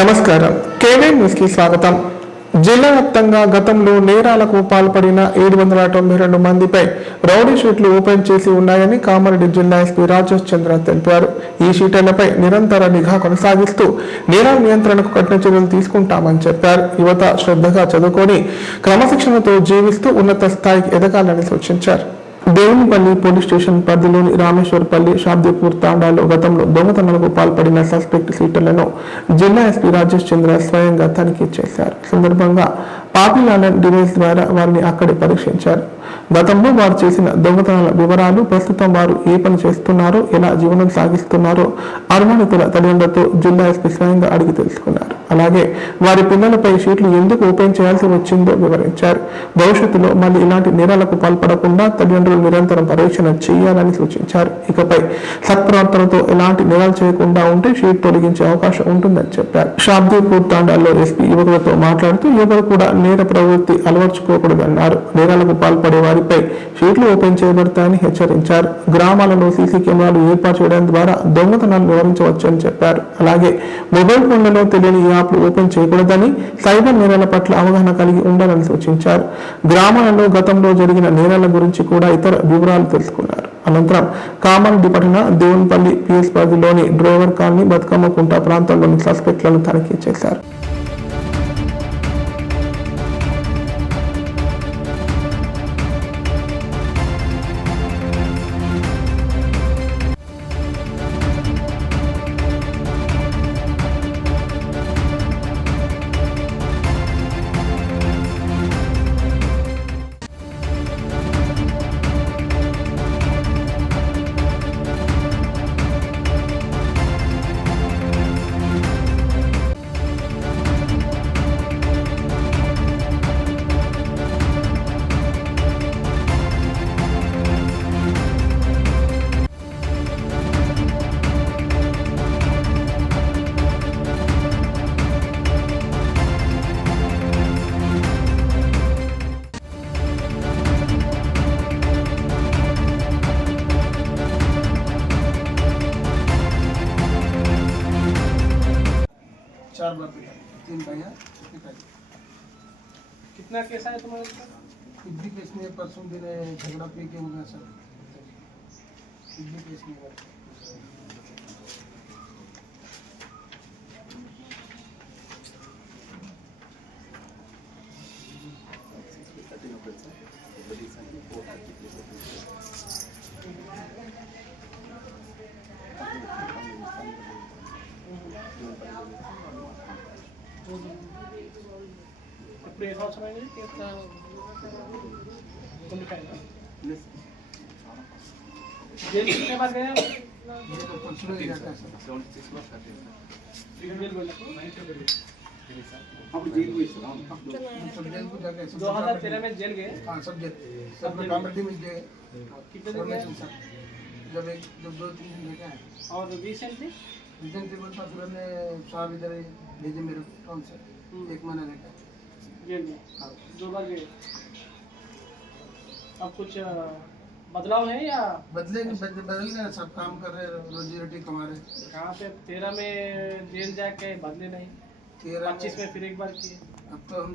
నమస్కారం. కేవీఎన్ న్యూస్ కి స్వాగతం. జిల్లా వ్యాప్తంగా గతంలో నేరాలకు పాల్పడిన 792 మందిపై రౌడీ షీట్లు ఓపెన్ చేసి ఉన్నాయని కామారెడ్డి జిల్లా ఎస్పీ రాజేష్ చంద్ర తెలిపారు. ఈ షీట్లపై నిరంతర నిఘా కొనసాగిస్తూ నేరాల నియంత్రణకు కఠిన చర్యలు తీసుకుంటామని చెప్పారు. యువత శ్రద్ధగా చదువుకొని క్రమశిక్షణతో జీవిస్తూ ఉన్నత స్థాయికి ఎదగాలని సూచించారు. దేవునిపల్లి పోలీస్ స్టేషన్ పరిధిలోని రామేశ్వరపల్లి షాబ్దీపూర్ తాండాలో గతంలో దొంగతనాలకు పాల్పడిన సస్పెక్ట్ షీట్లను జిల్లా ఎస్పీ రాజేష్ చంద్ర స్వయంగా తనిఖీ చేశారు. సందర్భంగా పాపిలాలన్ డివైస్ ద్వారా వారిని అక్కడే పరీక్షించారు. గతంలో వారు చేసిన దొంగతనాల వివరాలు, ప్రస్తుతం వారు ఏ పని చేస్తున్నారో, ఎలా జీవనం సాగిస్తున్నారో అనుమానితుల తల్లిదండ్రులతో జిల్లా ఎస్పీ స్వయంగా అడిగి తెలుసుకున్నారు. అలాగే వారి పిల్లలపై షీట్లు ఎందుకు ఓపెన్ చేయాల్సి వచ్చిందో వివరించారు. భవిష్యత్తులో మళ్ళీ ఇలాంటి నేరాలకు పాల్పడకుండా తల్లిదండ్రులు నిరంతరం పరీక్షణ చేయాలని సూచించారు. ఇకపై సత్ప్రవర్తనతో ఎలాంటి నేరాలు చేయకుండా ఉంటే షీట్ తొలగించే అవకాశం ఉంటుందని చెప్పారు. షాబ్దీపూర్ తాండాల్లో ఎస్పీ యువకులతో మాట్లాడుతూ ఎవరు కూడా నేర ప్రవృత్తి అలవర్చుకోకూడదన్నారు. నేరాలకు పాల్పడే వారిపై షీట్లు ఓపెన్ చేయబడతాయని హెచ్చరించారు. గ్రామాలలో సీసీ కెమెరాలు ఏర్పాటు చేయడం ద్వారా దొంగతనాలు నివారించవచ్చని చెప్పారు. అలాగే మొబైల్ ఫోన్లలో తెలియని యాప్లు ఓపెన్ చేయకూడదని, సైబర్ నేరాల పట్ల అవగాహన కలిగి ఉండాలని సూచించారు. గ్రామాలలో గతంలో జరిగిన నేరాల గురించి కూడా ఇతర వివరాలు తెలుసుకున్నారు. అనంతరం కామారెడ్డి పట్టణ దేవునిపల్లి పిఎస్ పరిధిలోని డ్రైవర్ కాలనీ, బతుకమ్మకుంట ప్రాంతంలోని సస్పెక్ట్లను తనిఖీ చేశారు. चार बार पिटा, 3 भैया पिटा। कितना केस है तुम्हारे ऊपर? किड्नी केस में परसों दिन झगड़ा पी के हो गया सर। किड्नी केस में ఇప్పుడు ఏ సంవత్సరం అయింది కేసు కొన్నికైనా जेल कितने बार गए ये तो परसों ही जाता है सर। 76 बार करते हैं जेल बोला अब जेल हुई सर सब जेल को जाके 2013 में जेल गए। हाँ सब जेल सब कामारेड्डी में गए। कितने दिन गए? जब 2-3 दिन गए। और रिसेंटली बोल पास ने साहब इधर भेजे मेरे टाउन से 1 महीना रहकर जेल में। हाँ 2 बार गए। अब कुछ बदलाव है या बदल गए, सब काम कर रहे, रोजी रोटी कमा रहे। कहाँ पे 13 में जेल जाके बदले नहीं, 25 में फिर एक बार किए। अब तो हम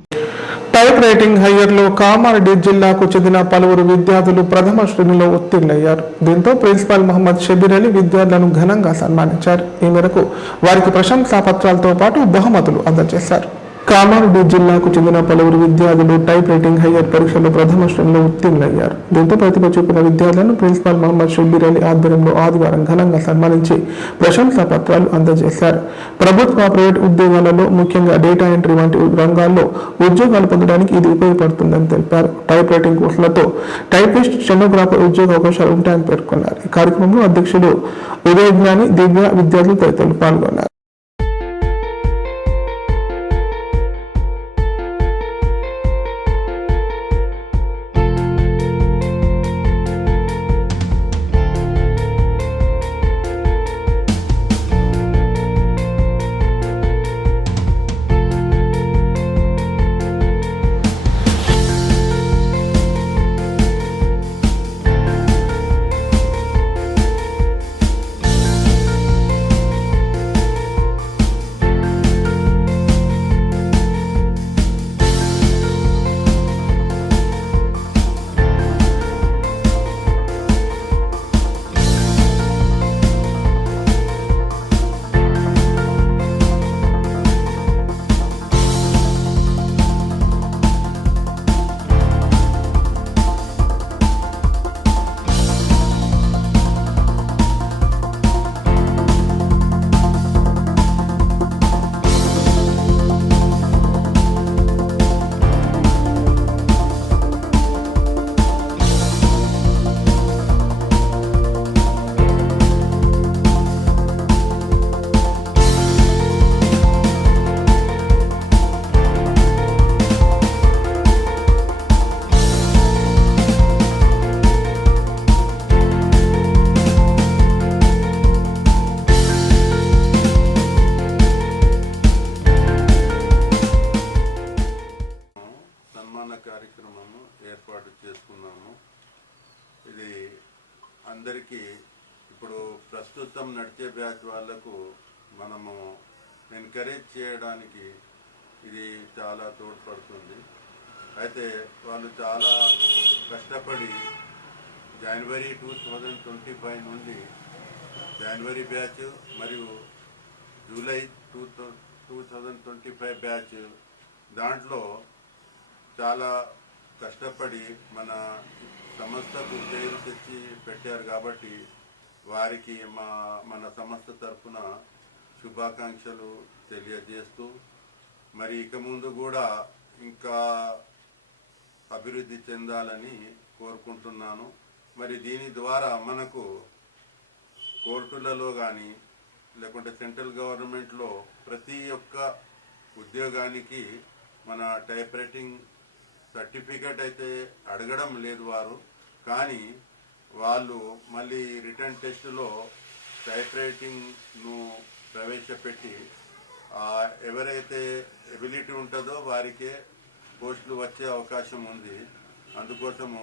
టైప్ రైటింగ్ హయ్యర్లో కామారెడ్డి జిల్లాకు చెందిన పలువురు విద్యార్థులు ప్రథమ శ్రేణిలో ఉత్తీర్ణయ్యారు. దీంతో ప్రిన్సిపాల్ మహమ్మద్ షబీర్ అలీ విద్యార్థులను ఘనంగా సన్మానించారు. ఈ మేరకు వారికి ప్రశంసా పత్రాలతో పాటు బహుమతులు అందజేశారు. కామారెడ్డి జిల్లాకు చెందిన పలువురు విద్యార్థులు టైప్ రైటింగ్ హయ్యర్ పరీక్షలో ప్రథమ శ్రేణిలో ఉత్తీర్ణయ్యారు. దీంతో ప్రతిభ చూపిన విద్యార్థులను ప్రిన్సిపాల్ మహమ్మద్ షబీర్ అలీ ఆధ్వర్యంలో ఆదివారం ఘనంగా సన్మానించి ప్రశంసా పత్రాలు అందజేశారు. ప్రభుత్వ, ప్రైవేట్ ఉద్యోగాలలో ముఖ్యంగా డేటా ఎంట్రీ వంటి రంగాల్లో ఉద్యోగాలు పొందడానికి ఇది ఉపయోగపడుతుందని తెలిపారు. టైప్ రైటింగ్ కోర్సులతో టైపిస్ట్, స్టెనోగ్రాఫర్ ఉద్యోగ అవకాశాలు ఉంటాయని పేర్కొన్నారు. ఈ కార్యక్రమంలో అధ్యక్షుడు ఉదయజ్ఞాని, దివ్య, విద్యార్థులు తదితరులు పాల్గొన్నారు. పిల్లలకు మనము ఎంకరేజ్ చేయడానికి ఇది చాలా తోడ్పడుతుంది. అయితే వాళ్ళు చాలా కష్టపడి జనవరి 2025 నుండి జనవరి బ్యాచ్ మరియు జూలై 2025 బ్యాచ్ దాంట్లో చాలా కష్టపడి మన సంస్థకు పేరు తెచ్చి పెట్టారు. కాబట్టి వారికి మన సంస్థ తరఫున శుభాకాంక్షలు తెలియజేస్తూ మరి ఇక ముందు కూడా ఇంకా అభివృద్ధి చెందాలని కోరుకుంటున్నాను. మరి దీని ద్వారా మనకు కోర్టులలో కానీ లేకుంటే సెంట్రల్ గవర్నమెంట్లో ప్రతి ఒక్క ఉద్యోగానికి మన టైప్ రైటింగ్ సర్టిఫికెట్ అయితే అడగడం లేదు వారు, కానీ వాళ్ళు మళ్ళీ రిటర్న్ టెస్టులో టైప్ రైటింగ్ను ప్రవేశపెట్టి ఎవరైతే ఎబిలిటీ ఉంటుందో వారికే పోస్టులు వచ్చే అవకాశం ఉంది. అందుకోసము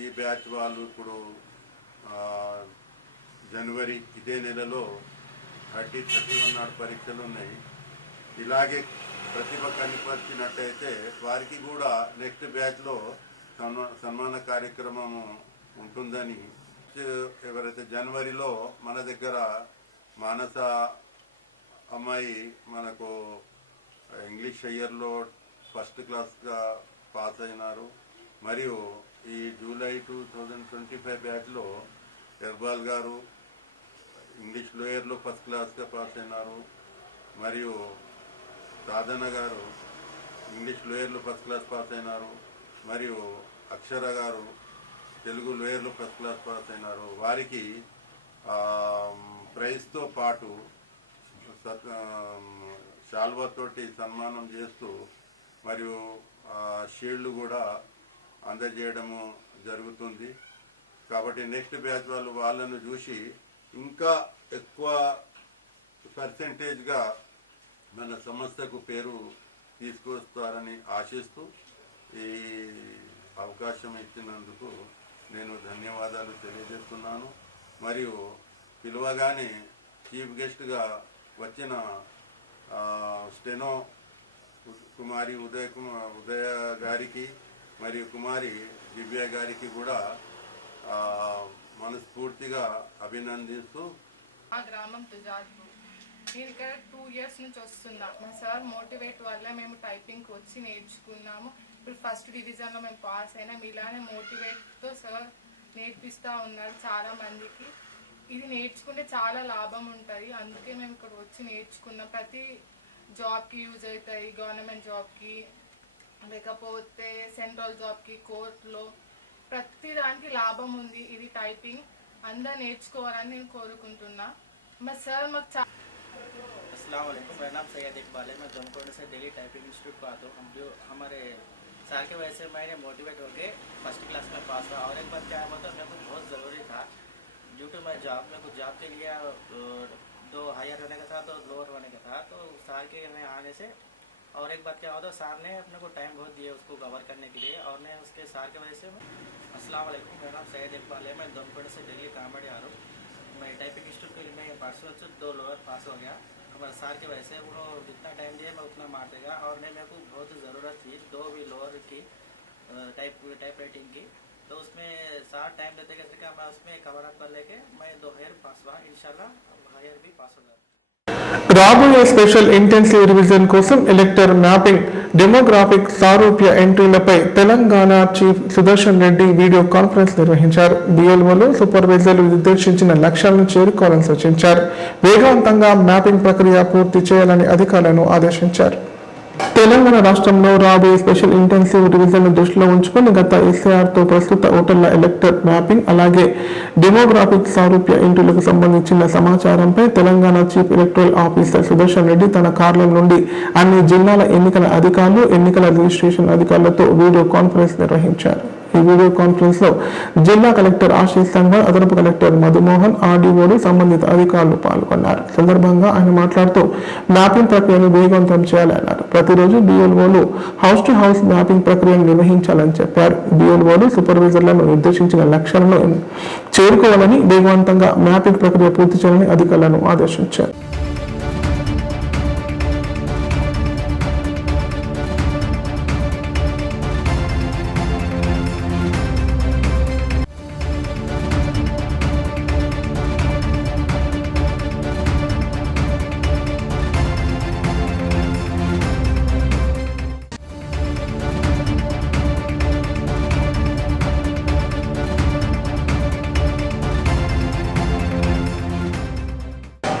ఈ బ్యాచ్ వాళ్ళు ఇప్పుడు జనవరి ఇదే నెలలో 31 నాడు పరీక్షలు ఉన్నాయి. ఇలాగే ప్రతిభ కనిపించినట్టయితే వారికి కూడా నెక్స్ట్ బ్యాచ్లో సన్మాన కార్యక్రమము ఉంటుందని, ఎవరైతే జనవరిలో మన దగ్గర మానస అమ్మాయి మనకు ఇంగ్లీష్ ఇయర్లో ఫస్ట్ క్లాస్గా పాస్ అయినారు. మరియు ఈ జూలై 2025 బ్యాచ్లో ఇర్బాల్ గారు ఇంగ్లీష్ లోయర్లో ఫస్ట్ క్లాస్గా పాస్ అయినారు. మరియు సాధన గారు ఇంగ్లీష్ లోయర్లో ఫస్ట్ క్లాస్ పాస్ అయినారు. మరియు అక్షర గారు తెలుగు లోయర్లో ఫస్ట్ క్లాస్ పాస్ అయినారు. వారికి ప్రైజ్తో పాటు శాల్వాతోటి సన్మానం చేస్తూ మరియు షీల్డ్లు కూడా అందజేయడము జరుగుతుంది. కాబట్టి నెక్స్ట్ బ్యాచ్ వాళ్ళను చూసి ఇంకా ఎక్కువ పర్సెంటేజ్గా మన సంస్థకు పేరు తీసుకొస్తారని ఆశిస్తూ ఈ అవకాశం ఇచ్చినందుకు నేను ధన్యవాదాలు తెలియజేస్తున్నాను. మరియు పిలువగానే చీఫ్ గెస్ట్గా వచ్చిన స్టెనో కుమారి ఉదయ గారికి మరియు కుమారి దివ్య గారికి కూడా మనస్ఫూర్తిగా అభినందిస్తూ, మా గ్రామం తుజాద్పూర్. నేను ఇక్కడ 2 years నుంచి వస్తున్నా. మా సార్ మోటివేట్ వల్ల మేము టైపింగ్కి వచ్చి నేర్చుకున్నాము. ఇప్పుడు ఫస్ట్ డివిజన్లో మేము పాస్ అయినాం. ఇలానే మోటివేట్తో సార్ నేర్పిస్తూ ఉన్నారు చాలా మందికి. ఇది నేర్చుకుంటే చాలా లాభం ఉంటుంది. అందుకే మేము ఇక్కడ వచ్చి నేర్చుకున్నాం. ప్రతి జాబ్కి యూజ్ అవుతాయి, గవర్నమెంట్ జాబ్కి లేకపోతే సెంట్రల్ జాబ్కి, కోర్టులో ప్రతి దానికి లాభం ఉంది. ఇది టైపింగ్ అందరూ నేర్చుకోవాలని నేను కోరుకుంటున్నా. మరి సార్ మాకు अस्सलाम वालेकुम, मेरा नाम सैयद इकबाल है। मैं जौनपुर से दिल्ली टाइपिंग इंस्टीट्यूट को आता हूँ। हम जो हमारे सर के वजह से मैंने मोटिवेट होकर फर्स्ट क्लास में पास हुआ। और एक बार क्या हुआ था, मेरे को बहुत ज़रूरी था ड्यू टू माई जॉब। मेरे को जॉब के लिए 2 हायर होने का था, 2 लोअर होने का था। तो सर के में आने से और एक बात क्या हुआ था, सर ने अपने को टाइम बहुत दिया उसको कवर करने के लिए। और मैं उसके सर की वजह से अस्सलाम वालेकुम, मेरा नाम सैयद इकबाल है। मैं जौनपुर से दिल्ली कामड़ी आ रहा हूँ। मैं टाइपिंग इंस्टीट्यूट के लिए मैं पार्टिसिपेट से 2 लोअर पास हो गया। हमारे सर की वजह से वो जितना टाइम दिया मैं उतना मार देगा। और मेरे को बहुत ज़रूरत थी 2 भी लोअर की टाइप राइटिंग की, तो उसमें सर टाइम देते कैसे मैं उसमें कवर अप कर लेके मैं 2 हायर पास हुआ। इंशाल्लाह हायर भी पास होगा। రాబోయే స్పెషల్ ఇంటెన్సివ్ రివిజన్ కోసం ఎలెక్టర్ మ్యాపింగ్, డెమోగ్రాఫిక్ సారూప్య ఎంట్రీలపై Telangana chief Sudarshan Reddy video conference నిర్వహించారు. బిఎల్ఓలు, సూపర్వైజర్లు నిర్దేశించిన లక్ష్యాలను చేరుకోవాలని సూచించారు. వేగవంతంగా మ్యాపింగ్ ప్రక్రియ పూర్తి చేయాలని అధికారులను ఆదేశించారు. తెలంగాణ రాష్ట్రంలో రాబోయే స్పెషల్ ఇంటెన్సివ్ రివిజన్ దృష్టిలో ఉంచుకొని గత ఎస్ఐఆర్తో ప్రస్తుత ఓటర్ల ఎలక్టర్ మ్యాపింగ్ అలాగే డెమోగ్రాఫిక్ సారూప్య ఎంట్రీలకు సంబంధించిన సమాచారంపై Telangana chief electoral officer Sudarshan Reddy తన కార్యాలయం నుండి అన్ని జిల్లాల ఎన్నికల అధికారులు, ఎన్నికల రిజిస్ట్రేషన్ అధికారులతో వీడియో కాన్ఫరెన్స్ నిర్వహించారు. ఈ వీడియో కాన్ఫరెన్స్ లో జిల్లా కలెక్టర్ ఆశీష్ సంఘల్, అదనపు కలెక్టర్ మధుమోహన్, ఆర్డీఓలు, సంబంధిత అధికారులు పాల్గొన్నారు. సందర్భంగా ఆయన మాట్లాడుతూ మ్యాపింగ్ ప్రక్రియను వేగవంతం చేయాలన్నారు. ప్రతిరోజు బిఎల్ఓలు హౌస్ టు హౌస్ మ్యాపింగ్ ప్రక్రియను నిర్వహించాలని చెప్పారు. బిఎల్ఓలు సూపర్వైజర్లను నిర్దేశించిన లక్ష్యాలను చేరుకోవాలని, వేగవంతంగా మ్యాపింగ్ ప్రక్రియ పూర్తి చేయాలని అధికారులను ఆదేశించారు.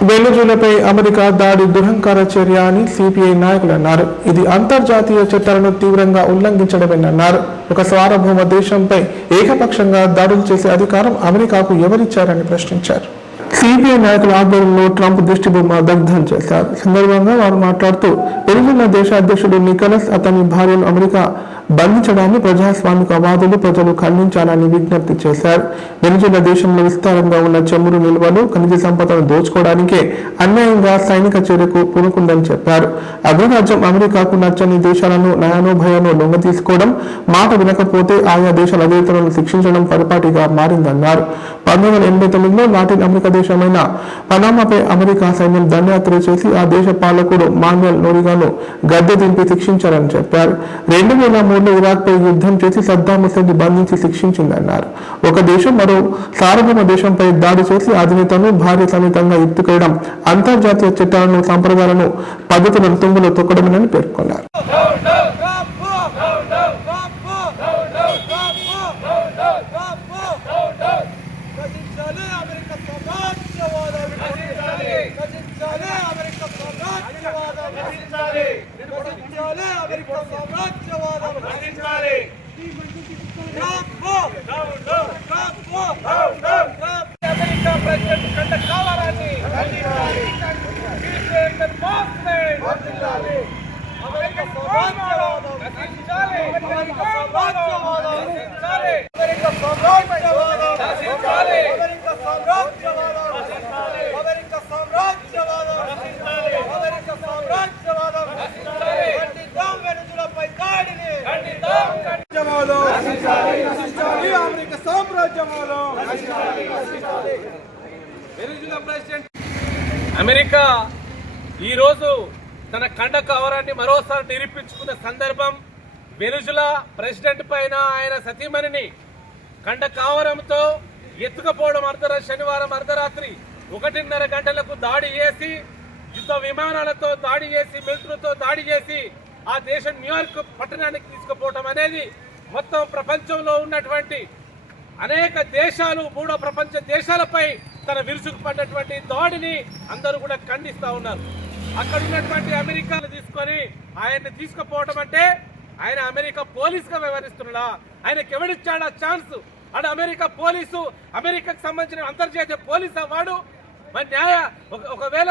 వెనుజులాపై అమెరికా దాడి దురహంకార చర్య అని సిపిఐ నాయకులు అన్నారు. ఇది అంతర్జాతీయ చట్టాలను తీవ్రంగా ఉల్లంఘించడమేనన్నారు. ఒక సార్వభౌమ దేశంపై ఏకపక్షంగా దాడులు చేసే అధికారం అమెరికాకు ఎవరిచ్చారని ప్రశ్నించారు. సిపిఐ నాయకుల ఆధ్వర్యంలో ట్రంప్ దిష్టిబొమ్మ దగ్ధం చేశారు. సందర్భంగా వారు మాట్లాడుతూ వెనుజులా దేశ అధ్యక్షుడు నికోలస్, అతని భార్యను అమెరికా బంధించడాన్ని ప్రజాస్వామికవాదులు ప్రజలు ఖండించాలని విజ్ఞప్తి చేశారు. వెనుజులా దేశంలో విస్తారంగా ఉన్న చమురు నిల్వలు, ఖనిజ సంపదను దోచుకోవడానికే అన్యాయంగా సైనిక చర్యకు పూనుకుందని చెప్పారు. అగ్రరాజ్యం అమెరికాకు నచ్చని దేశాలను నయానోభయాను లొంగతీసుకోవడం, మాట వినకపోతే ఆయా దేశాల అధినేతలను శిక్షించడం పరిపాటిగా మారిందన్నారు. 1989లో లాటిన్ అమెరికా దేశమైన పనామాపై అమెరికా సైన్యం దండయాత్ర చేసి ఆ దేశ పాలకుడు మాన్యుయల్ నోరిగాను గద్దె దింపి శిక్షించారని చెప్పారు. 2003లో ఇరాక్ పై యుద్ధం చేసి సద్దాం హుస్సేన్ బంధించి శిక్షించిందన్నారు. ఒక దేశం మరో సార్వభౌమ దేశంపై దాడి చేసి అధినేతను భార్య సమేతంగా ఎత్తుకేయడం అంతర్జాతీయ చట్టాలను, సంప్రదాయాలను, పద్ధతులను తుంగలో తొక్కడమని పేర్కొన్నారు. అమెరికా ఈరోజు తన కండ కవరాన్ని మరోసారి నిరూపించుకున్న సందర్భం. వెనుజులా ప్రెసిడెంట్ పైన ఆయన సతీమణిని కండ కావరంతో ఎత్తుకపోవడం శనివారం అర్ధరాత్రి 1:30 గంటలకు దాడి చేసి, యుద్ధ విమానాలతో దాడి చేసి, మిలిటరీతో దాడి చేసి ఆ దేశం న్యూయార్క్ పట్టణానికి తీసుకుపోవడం అనేది మొత్తం ప్రపంచంలో ఉన్నటువంటి అనేక దేశాలు, మూడో ప్రపంచ దేశాలపై తన విరుచుకుపడినటువంటి దాడిని అందరూ కూడా ఖండిస్తా ఉన్నారు. అక్కడ ఉన్నటువంటి అమెరికాను తీసుకొని ఆయన్ని తీసుకుపోవడం అంటే ఆయన అమెరికా పోలీసుగా వ్యవహరిస్తున్నాడా? ఆయనకి ఎవరిచ్చాడా ఛాన్స్? అటు అమెరికా పోలీసు, అమెరికాకు సంబంధించిన అంతర్జాతీయ పోలీసు వాడు మరి ఒకవేళ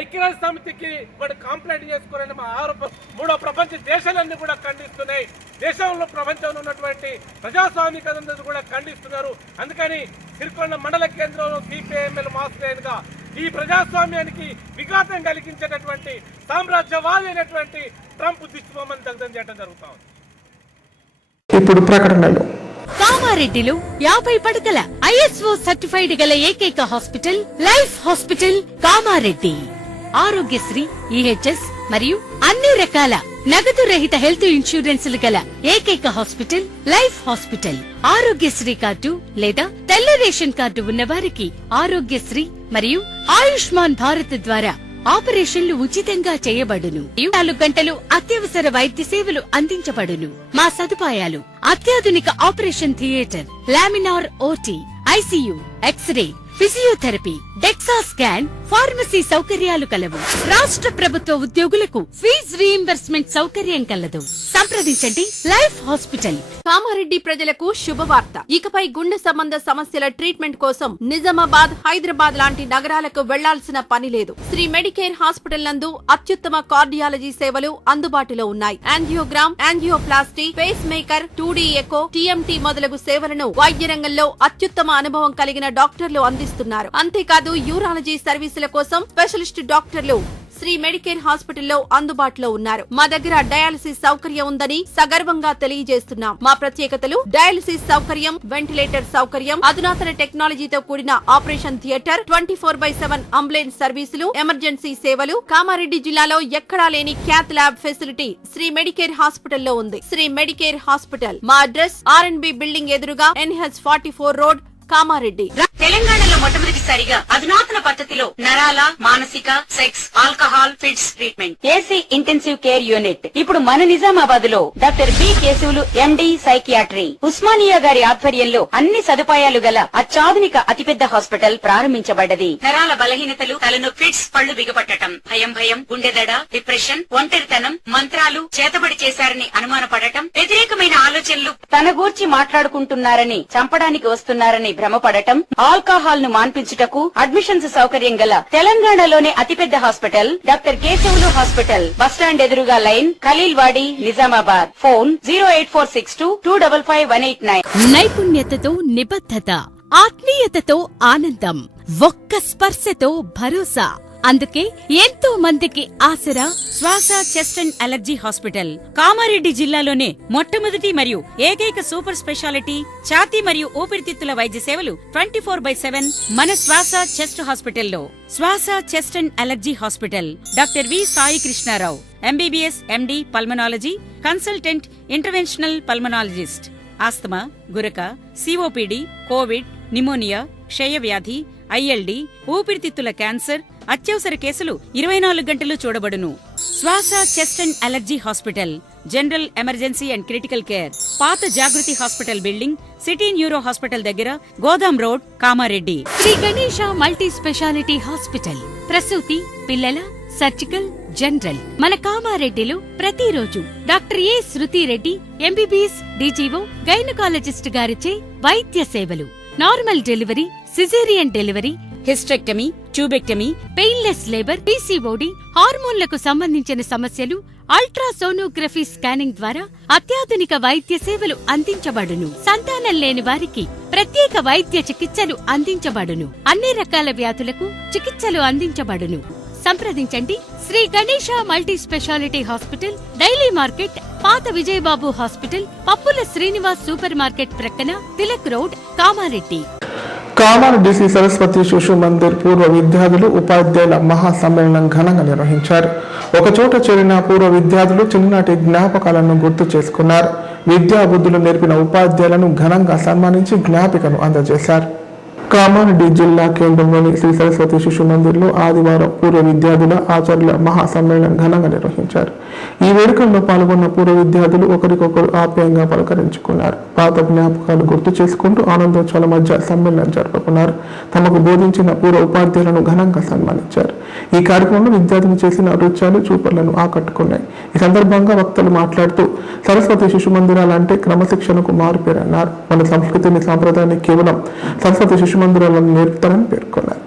ఐక్యరాజ్య సమితికి వాడు కంప్లైంట్ చేసుకోవాలని మా ఆరోపణ మూడో ప్రపంచ దేశాలన్నీ కూడా ఖండిస్తున్నాయి. దేశంలో ప్రపంచంలో ఉన్నటువంటి ప్రజాస్వామికతను కూడా ఖండిస్తున్నారు. అందుకని సిరికొండ మండల కేంద్రంలో సిపిఐఎంఎల్ మాస్టర్గా ఈ ప్రజాస్వామ్యానికి విఘాతం కలిగించేటటువంటి సామ్రాజ్యవాది అయినటువంటి ట్రంప్ దిష్టిబొమ్మను దగ్ధం చేయడం జరుగుతా ఉంది. ఇప్పుడు ప్రకటనలు. కామారెడ్డిలో 50 పడకల ISO సర్టిఫైడ్ గల ఏకైక hospital life hospital Kamareddy. Aarogyasri, EHS మరియు అన్ని రకాల నగదు రహిత హెల్త్ ఇన్సూరెన్సులు గల ఏకైక hospital life hospital. Aarogyasri card లేదా తెల్ల రేషన్ కార్డు ఉన్న వారికి ఆరోగ్యశ్రీ మరియు ఆయుష్మాన్ భారత్ ద్వారా ఆపరేషన్లు ఉచితంగా చేయబడును. 24 గంటలు అత్యవసర వైద్య సేవలు అందించబడును. మా సదుపాయాలు: అత్యాధునిక operation theatre, laminar OT, ICU, x ray, physiotherapy, dexa scan, pharmacy సౌకర్యాలు కలవు. రాష్ట్ర ప్రభుత్వ ఉద్యోగులకు ఫీజు రీయింబర్స్మెంట్ సౌకర్యం కలదు. సంప్రదించండి లైఫ్ హాస్పిటల్. కామారెడ్డి ప్రజలకు శుభవార్త. ఇకపై గుండె సంబంధ సమస్యల ట్రీట్మెంట్ కోసం నిజామాబాద్, హైదరాబాద్ లాంటి నగరాలకు వెళ్లాల్సిన పని లేదు. శ్రీ మెడికేర్ హాస్పిటల్ నందు అత్యుత్తమ కార్డియాలజీ సేవలు అందుబాటులో ఉన్నాయి. Angiogram, angioplasty, pacemaker, 2D echo, TMT మొదలగు సేవలను వైద్య రంగంలో అత్యుత్తమ అనుభవం కలిగిన డాక్టర్లు అందిస్తున్నారు. అంతేకాదు యూరాలజీ సర్వీసుల కోసం స్పెషలిస్ట్ డాక్టర్లు శ్రీ మెడికేర్ హాస్పిటల్లో అందుబాటులో ఉన్నారు. మా దగ్గర డయాలసిస్ సౌకర్యం ఉందని సగర్వంగా తెలియజేస్తున్నాం. మా ప్రత్యేకతలు: డయాలసిస్ సౌకర్యం, వెంటిలేటర్ సౌకర్యం, అధునాతన టెక్నాలజీతో కూడిన ఆపరేషన్ థియేటర్, 24/7 అంబులెన్స్ సర్వీసులు, ఎమర్జెన్సీ సేవలు. కామారెడ్డి జిల్లాలో ఎక్కడా లేని cath lab facility Shri medicare హాస్పిటల్లో ఉంది. శ్రీ మెడికేర్ హాస్పిటల్ మా అడ్రస్ RNB బిల్డింగ్ ఎదురుగా NH44 రోడ్, కామారెడ్డి. తెలంగాణలో మొట్టమొదటిసారిగా అధునాతన పద్ధతిలో నరాల, మానసిక, sex, alcohol, fits treatment, AC intensive care unit ఇప్పుడు మన నిజామాబాద్ లో doctor B Keshavulu MD psychiatry, Osmania గారి ఆధ్వర్యంలో అన్ని సదుపాయాలు గల అత్యాధునిక అతిపెద్ద హాస్పిటల్ ప్రారంభించబడ్డది. నరాల బలహీనతలు, తలనొప్పి, ఫిట్స్, పళ్లు బిగపట్టడం, భయం, గుండెదడ, డిప్రెషన్, ఒంటరితనం, మంత్రాలు చేతబడి చేశారని అనుమానపడటం, వ్యతిరేకమైన ఆలోచనలు, తన గూర్చి మాట్లాడుకుంటున్నారని, చంపడానికి వస్తున్నారని భ్రమపడటం, ఆల్కహాల్ ను మాన్పించుటకు అడ్మిషన్స్ సౌకర్యం గల తెలంగాణలోనే అతిపెద్ద hospital doctor Keshavulu hospital, bus stand ఎదురుగా లైన్, ఖలీల్వాడి, నిజామాబాద్. ఫోన్ 08462255189. నైపుణ్యతతో నిబద్ధత, ఆత్మీయతతో ఆనందం, ఒక్క స్పర్శతో భరోసా. అందుకే ఎంతో మందికి ఆసరా శ్వాస chest and allergy hospital. Kamareddy జిల్లాలోనే మొట్టమొదటి మరియు ఏకైక సూపర్ స్పెషాలిటీ ఛాతీ మరియు ఊపిరితిత్తుల వైద్య సేవలు 24/7 మన శ్వాస చెస్ట్ హాస్పిటల్లో. Swasa chest and allergy hospital doctor V Sai Krishnarao, MBBS MD pulmonology, consultant interventional pulmonologist. Asthma, గురక, COPD, కోవిడ్, నిమోనియా, క్షయవ్యాధి, ILD, ఊపిరితిత్తుల క్యాన్సర్, అత్యవసర కేసులు 24 గంటలు చూడబడును. Swasa chest and allergy hospital, general emergency and critical care, పాత Jagruthi hospital building, city neuro hospital దగ్గర, గోదాం road, Kamareddy. Sri Ganesha multi speciality hospital, ప్రసూతి, పిల్లల, సర్జికల్, జనరల్. మన కామారెడ్డిలో ప్రతిరోజు doctor A Sruthi Reddy MBBS DGO gynaecologist గారిచే వైద్య సేవలు. Normal delivery, caesarean delivery, hysterectomy, tubectomy, painless labour, PCOD, హార్మోన్లకు సంబంధించిన సమస్యలు, అల్ట్రాసోనోగ్రఫీ స్కానింగ్ ద్వారా అత్యాధునిక వైద్య సేవలు అందించబడును. సంతానం లేని వారికి ప్రత్యేక వైద్య చికిత్సలు అందించబడును. అన్ని రకాల వ్యాధులకు చికిత్సలు అందించబడును. సంప్రదించండి Shri Ganesha multi speciality hospital, daily market, పాత Vijayababu hospital, Pappula Srinivas super market ప్రక్కన, తిలక్ రోడ్, కామారెడ్డి. కామారెడ్డి శ్రీ సరస్వతి శిశు మందిర్ పూర్వ విద్యార్థులు ఉపాధ్యాయుల మహాసమ్మేళనం ఘనంగా నిర్వహించారు. ఒకచోట చేరిన పూర్వ విద్యార్థులు చిన్ననాటి జ్ఞాపకాలను గుర్తు చేసుకున్నారు. విద్యాబుద్ధులు నేర్పిన ఉపాధ్యాయులను ఘనంగా సన్మానించి జ్ఞాపికను అందజేశారు. కామారెడ్డి జిల్లా కేంద్రంలోని శ్రీ సరస్వతి శిశు మందిర్లో ఆదివారం పూర్వ విద్యార్థుల ఆచార్యుల మహాసమ్మేళనం ఘనంగా నిర్వహించారు. ఈ వేడుకల్లో పాల్గొన్న పూర్వ విద్యార్థులు ఒకరికొకరు ఆప్యాయంగా పలకరించుకున్నారు. పాత జ్ఞాపకాలు గుర్తు చేసుకుంటూ ఆనందోత్సవాల మధ్య సమ్మేళనం జరుపుకున్నారు. తమకు బోధించిన పూర్వ ఉపాధ్యాయులను ఘనంగా సన్మానించారు. ఈ కార్యక్రమంలో విద్యార్థులు చేసిన నృత్యాలు చూపర్లను ఆకట్టుకున్నాయి. ఈ సందర్భంగా వక్తలు మాట్లాడుతూ సరస్వతి శిశు మందిరాలు అంటే క్రమశిక్షణకు మారుపేరన్నారు. మన సంస్కృతిని, సాంప్రదాయాన్ని కేవలం సరస్వతి శిశు మందిరాలను నేర్పుతారని పేర్కొన్నారు.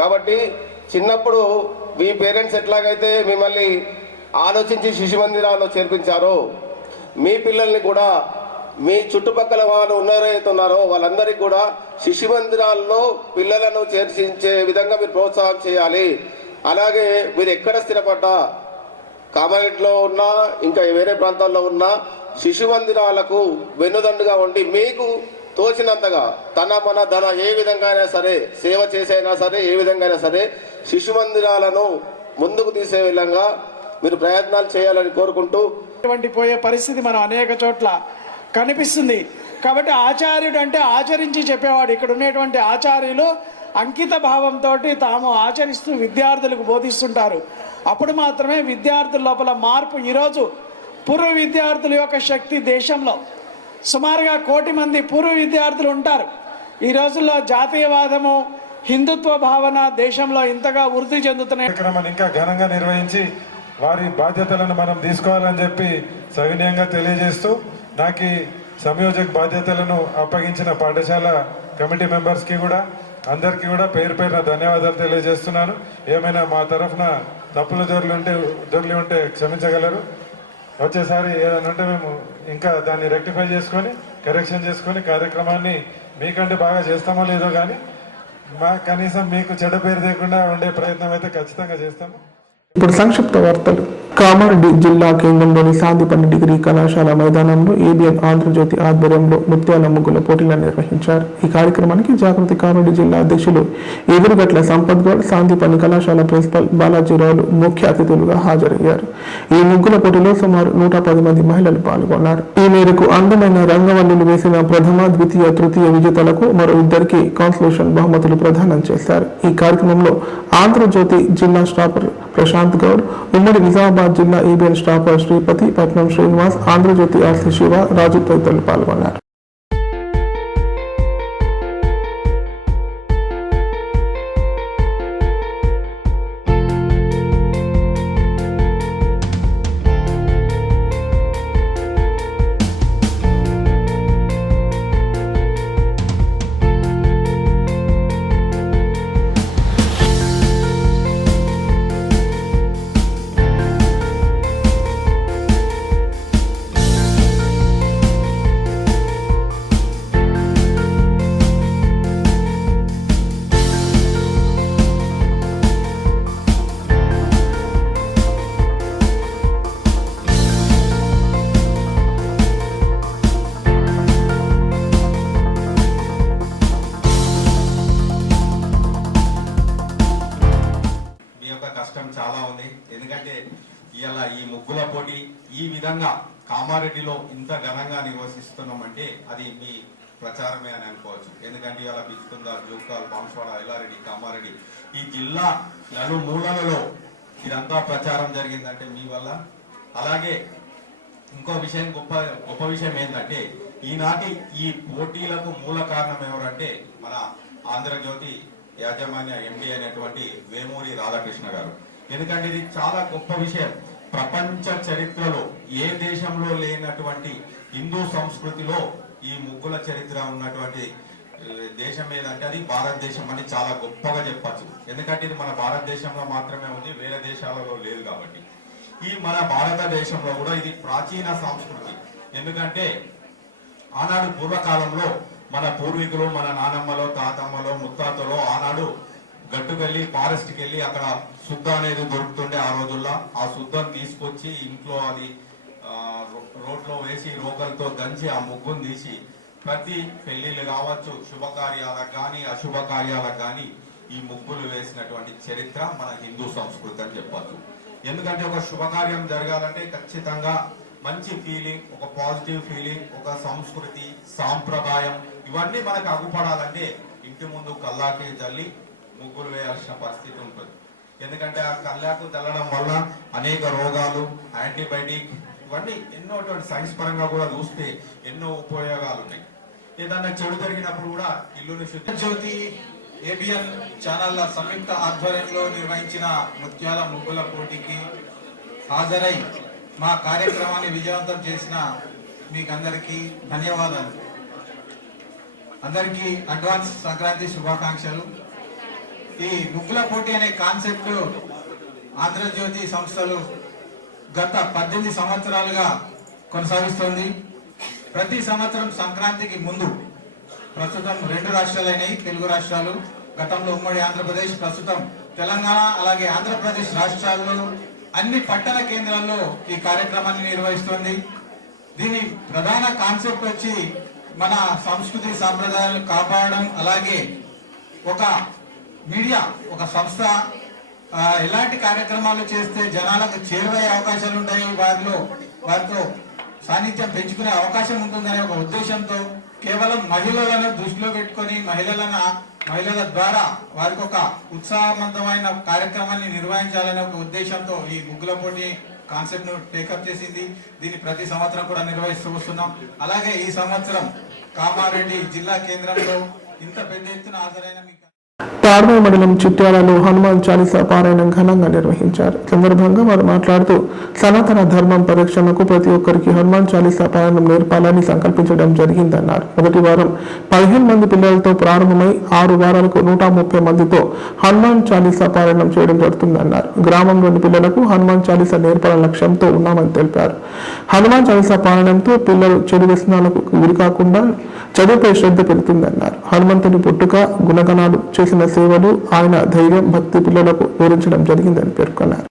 కాబట్టి చిన్నప్పుడు మీ పేరెంట్స్ ఎట్లాగైతే మిమ్మల్ని ఆలోచించి శిశు మందిరాల్లో చేర్పించారో మీ పిల్లల్ని కూడా మీ చుట్టుపక్కల వాళ్ళు ఉన్నారో వాళ్ళందరికీ కూడా శిశు మందిరాల్లో పిల్లలను చేర్చించే విధంగా మీరు ప్రోత్సాహం చేయాలి. అలాగే మీరు ఎక్కడ స్థిరపడ్డా కామారెడ్డిలో ఉన్నా ఇంకా వేరే ప్రాంతాల్లో ఉన్నా శిశు మందిరాలకు వెన్నుదండుగా ఉండి మీకు తోచినంతగా తన మన ధన ఏ విధంగా అయినా సరే సేవ చేసైనా సరే ఏ విధంగా అయినా సరే శిశు మందిరాలను ముందుకు తీసే విధంగా మీరు ప్రయత్నాలు చేయాలని కోరుకుంటూ పోయే పరిస్థితి మనం అనేక చోట్ల కనిపిస్తుంది. కాబట్టి ఆచార్యుడు అంటే ఆచరించి చెప్పేవాడు. ఇక్కడ ఉన్నటువంటి ఆచార్యులు అంకిత భావంతో తాము ఆచరిస్తూ విద్యార్థులకు బోధిస్తుంటారు. అప్పుడు మాత్రమే విద్యార్థుల లోపల మార్పు. ఈరోజు పూర్వ విద్యార్థుల యొక్క శక్తి దేశంలో సుమారుగా 1 కోటి మంది పూర్వ విద్యార్థులు ఉంటారు. ఈ రోజుల్లో జాతీయవాదము హిందుత్వ భావన దేశంలో ఇంతగా వృద్ధి చెందుతున్నాయి. ఇంకా ఘనంగా నిర్వహించి వారి బాధ్యతలను మనం తీసుకోవాలని చెప్పి సవినయంగా తెలియజేస్తూ నాకు సంయోజక బాధ్యతలను అప్పగించిన పాఠశాల కమిటీ మెంబర్స్కి కూడా అందరికీ కూడా పేరు పేరున ధన్యవాదాలు తెలియజేస్తున్నాను. ఏమైనా మా తరఫున తప్పులు దొర్లి ఉంటే క్షమించగలరు. వచ్చేసారి ఏదైనా ఉంటే మేము ఇంకా దాన్ని రెక్టిఫై చేసుకొని కరెక్షన్ చేసుకొని కార్యక్రమాన్ని మీకంటే బాగా చేస్తామో లేదో కానీ కనీసం మీకు చెడ్డ పేరు లేకుండా ఉండే ప్రయత్నం అయితే ఖచ్చితంగా చేస్తాము. ఇప్పుడు సంక్షిప్త వార్తలు. కామారెడ్డి జిల్లా కేంద్రంలోని సాంతిపల్లి డిగ్రీ కళాశాల మైదానంలో ఏబిఎన్ ఆంధ్రజ్యోతి ఆధ్వర్యంలో ముత్యాల ముగ్గుల పోటీలను నిర్వహించారు. ఈ కార్యక్రమానికి జాగృతి కామారెడ్డి జిల్లా అధ్యక్షులు ఎదురుగట్ల సంపత్ గౌడ్, సాంతిపల్లి కళాశాల ప్రిన్సిపల్ బాలాజీరావులు ముఖ్య అతిథులుగా హాజరయ్యారు. ఈ ముగ్గుల పోటీలో సుమారు 110 మంది మహిళలు పాల్గొన్నారు. ఈ మేరకు అందమైన రంగవల్లులు వేసిన ప్రథమ, ద్వితీయ, తృతీయ విజేతలకు మరో 2కి కాన్సలేషన్ బహుమతులు ప్రదానం చేశారు. ఈ కార్యక్రమంలో ఆంధ్రజ్యోతి జిల్లా స్టాఫర్ ప్రశాంత్ గౌడ్, ఉమ్మడి నిజామాబాద్ జిల్లా ఏబిఎన్ స్టాఫర్ శ్రీపతి, పట్నం శ్రీనివాస్, ఆంధ్రజ్యోతి ఆర్సి శివ, రాజు తదితరులు పాల్గొన్నారు. చాలా ఉంది. ఎందుకంటే ఇలా ఈ ముగ్గుల పోటీ ఈ విధంగా కామారెడ్డిలో ఇంత ఘనంగా నిర్వహిస్తున్నామంటే అది మీ ప్రచారమే అని అనుకోవచ్చు. ఎందుకంటే ఇలా బిచ్చుకుంద, జూకాల్, బాన్స్వాడ, ఎల్లారెడ్డి, కామారెడ్డి ఈ జిల్లా నలుమూలలలో ఇదంతా ప్రచారం జరిగిందంటే మీ వల్ల. అలాగే ఇంకో విషయం, గొప్ప విషయం ఏంటంటే ఈనాటి ఈ పోటీలకు మూల కారణం ఎవరంటే మన ఆంధ్రజ్యోతి యాజమాన్య ఎండి అయినటువంటి వేమూరి రాధాకృష్ణ గారు. ఎందుకంటే ఇది చాలా గొప్ప విషయం. ప్రపంచ చరిత్రలో ఏ దేశంలో లేనటువంటి హిందూ సంస్కృతిలో ఈ ముగ్గుల చరిత్ర ఉన్నటువంటి దేశం ఏదంటే అది భారతదేశం అని చాలా గొప్పగా చెప్పచ్చు. ఎందుకంటే ఇది మన భారతదేశంలో మాత్రమే ఉంది, వేరే దేశాలలో లేదు. కాబట్టి ఈ మన భారతదేశంలో కూడా ఇది ప్రాచీన సంస్కృతి. ఎందుకంటే ఆనాడు పూర్వకాలంలో మన పూర్వీకులు, మన నానమ్మలో, తాతమ్మలో, ముత్తాతలో ఆనాడు గట్టుకెళ్ళి ఫారెస్ట్కి వెళ్ళి అక్కడ శుద్ధ అనేది దొరుకుతుండే ఆ రోజుల్లో. ఆ శుద్ధం తీసుకొచ్చి ఇంట్లో అది రోడ్లో వేసి రోకలతో దంచి ఆ ముగ్గును తీసి ప్రతి పెళ్లిళ్ళు కావచ్చు, శుభకార్యాలకు కానీ అశుభకార్యాలకు కానీ ఈ ముగ్గులు వేసినటువంటి చరిత్ర మన హిందూ సంస్కృతి అని చెప్పచ్చు. ఎందుకంటే ఒక శుభకార్యం జరగాలంటే ఖచ్చితంగా మంచి ఫీలింగ్, ఒక పాజిటివ్ ఫీలింగ్, ఒక సంస్కృతి, సాంప్రదాయం ఇవన్నీ మనకు అగుపడాలంటే ఇంటి ముందు కల్లాకి చల్లి ముగ్గులు వేయాల్సిన పరిస్థితి ఉంటుంది. ఎందుకంటే ఆ కల్లాకు చల్లడం వల్ల అనేక రోగాలు, యాంటీబయాటిక్ ఇవన్నీ ఎన్నో సైన్స్ పరంగా కూడా చూస్తే ఎన్నో ఉపయోగాలు ఉన్నాయి. ఏదన్నా చెడు జరిగినప్పుడు కూడా ఇల్లుని జ్యోతి ఏబిఎన్ ఛానళ్ల సంయుక్త ఆధ్వర్యంలో నిర్వహించిన ముత్యాల ముగ్గుల పోటీకి హాజరై మా కార్యక్రమాన్ని విజయవంతం చేసిన మీకందరికీ ధన్యవాదాలు. అందరికీ అడ్వాన్స్ సంక్రాంతి శుభాకాంక్షలు. ఈ ముగ్గుల పోటీ అనే కాన్సెప్ట్ ఆంధ్రజ్యోతి సంస్థలు గత 18 సంవత్సరాలుగా కొనసాగిస్తోంది. ప్రతి సంవత్సరం సంక్రాంతికి ముందు ప్రస్తుతం 2 రాష్ట్రాలైనవి, తెలుగు రాష్ట్రాలు, గతంలో ఉమ్మడి ఆంధ్రప్రదేశ్, ప్రస్తుతం తెలంగాణ అలాగే ఆంధ్రప్రదేశ్ రాష్ట్రాల్లో అన్ని పట్టణ కేంద్రాల్లో ఈ కార్యక్రమాన్ని నిర్వహిస్తోంది. దీని ప్రధాన కాన్సెప్ట్ వచ్చి మన సంస్కృతి సాంప్రదాయాలను కాపాడడం, అలాగే ఒక మీడియా, ఒక సంస్థ ఎలాంటి కార్యక్రమాలు చేస్తే జనాలకు చేరువయ్యే అవకాశాలు ఉంటాయి, వారితో సాన్నిధ్యం పెంచుకునే అవకాశం ఉంటుందనే ఒక ఉద్దేశంతో కేవలం మహిళలను దృష్టిలో పెట్టుకొని మహిళల ద్వారా వారికి ఒక ఉత్సాహవంతమైన కార్యక్రమాన్ని నిర్వహించాలనే ఒక ఉద్దేశంతో ఈ ముగ్గుల పోటీ కాన్సెప్ట్ ను టేకప్ చేసింది. దీన్ని ప్రతి సంవత్సరం కూడా నిర్వహిస్తూ వస్తున్నాం. అలాగే ఈ సంవత్సరం కామారెడ్డి జిల్లా కేంద్రంలో ఇంత పెద్ద ఎత్తున హాజరైన తాడ్మే మండలం చిట్యాలలో హనుమాన్ చాలీసా పారాయణం ఘనంగా నిర్వహించారు. సందర్భంగా వారు మాట్లాడుతూ సనాతన ధర్మం పరిరక్షణకు ప్రతి ఒక్కరికి హనుమాన్ చాలీసా పారాయణం నేర్పాలని సంకల్పించడం జరిగిందన్నారు. మొదటి వారం 15 మంది పిల్లలతో ప్రారంభమై 6 వారాలకు 130 మందితో హనుమాన్ చాలీసా పారాయణం చేయడం జరుగుతుందన్నారు. గ్రామంలోని పిల్లలకు హనుమాన్ చాలీసా నేర్పాల లక్ష్యంతో ఉన్నామని తెలిపారు. హనుమాన్ చాలీసా పారాయణంతో పిల్లలు చెడు వ్యసనాలకు గురికాకుండా చదువుపై శ్రద్ధ పెరుగుతుందన్నారు. హనుమంతుని పుట్టుక, గుణగణాలు, చేసిన సేవలు, ఆయన ధైర్యం, భక్తి పిల్లలకు వివరించడం జరిగిందని పేర్కొన్నారు.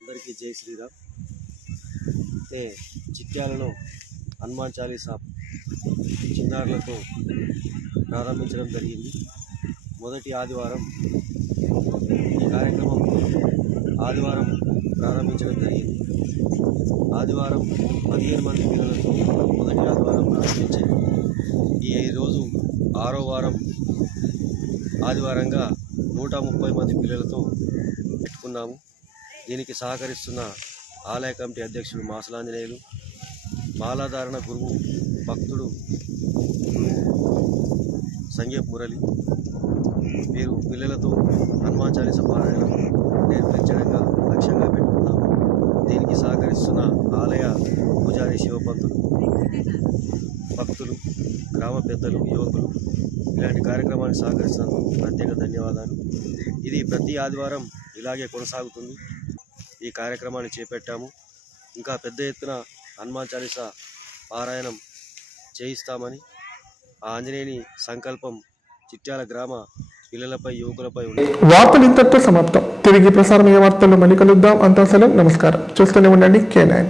అందరికీ జై శ్రీరామ్. చిట్యాలలో హనుమాన్ చాలీసా చిన్నారులతో ప్రారంభించడం జరిగింది. మొదటి ఆదివారం ఈ కార్యక్రమం ఆదివారం ప్రారంభించడం జరిగింది. ఆదివారం 15 మంది పిల్లలతో మొదటి ఆదివారం ప్రారంభించారు. ఈ రోజు 6వ వారం ఆదివారంగా 130 మంది పిల్లలతో పెట్టుకున్నాము. దీనికి సహకరిస్తున్న ఆలయ కమిటీ అధ్యక్షుడు మాసలాంజనేయులు, మాలాధారణ గురువు భక్తుడు సంగీప్ మురళి, వీరు పిల్లలతో హనుమాన్ చాలీసా పారాయణం నేర్పించడంగా లక్ష్యంగా పెట్టుకున్నాము. దీనికి సహకరిస్తున్న ఆలయ పూజారి శివపంతులు, భక్తులు, గ్రామ పెద్దలు, యువకులు ఇలాంటి కార్యక్రమానికి సహకరిస్తున్నందుకు ప్రత్యేక ధన్యవాదాలు. ఇది ప్రతి ఆదివారం ఇలాగే కొనసాగుతుంది. ఈ కార్యక్రమాన్ని చేపట్టాము. ఇంకా పెద్ద ఎత్తున హనుమాన్ చాలీసా పారాయణం చేయిస్తామని ఆ ఆంజనేయుని సంకల్పం చిట్యాల గ్రామ పిల్లలపై, యువకులపై ఉంది. వార్తలు ఇంతటితో సమాప్తం. తిరిగి ప్రసారమయ్యే వార్తల్లో మళ్ళీ కలుద్దాం. అంతా సెలవు, నమస్కారం. చూస్తూనే ఉండండి K9.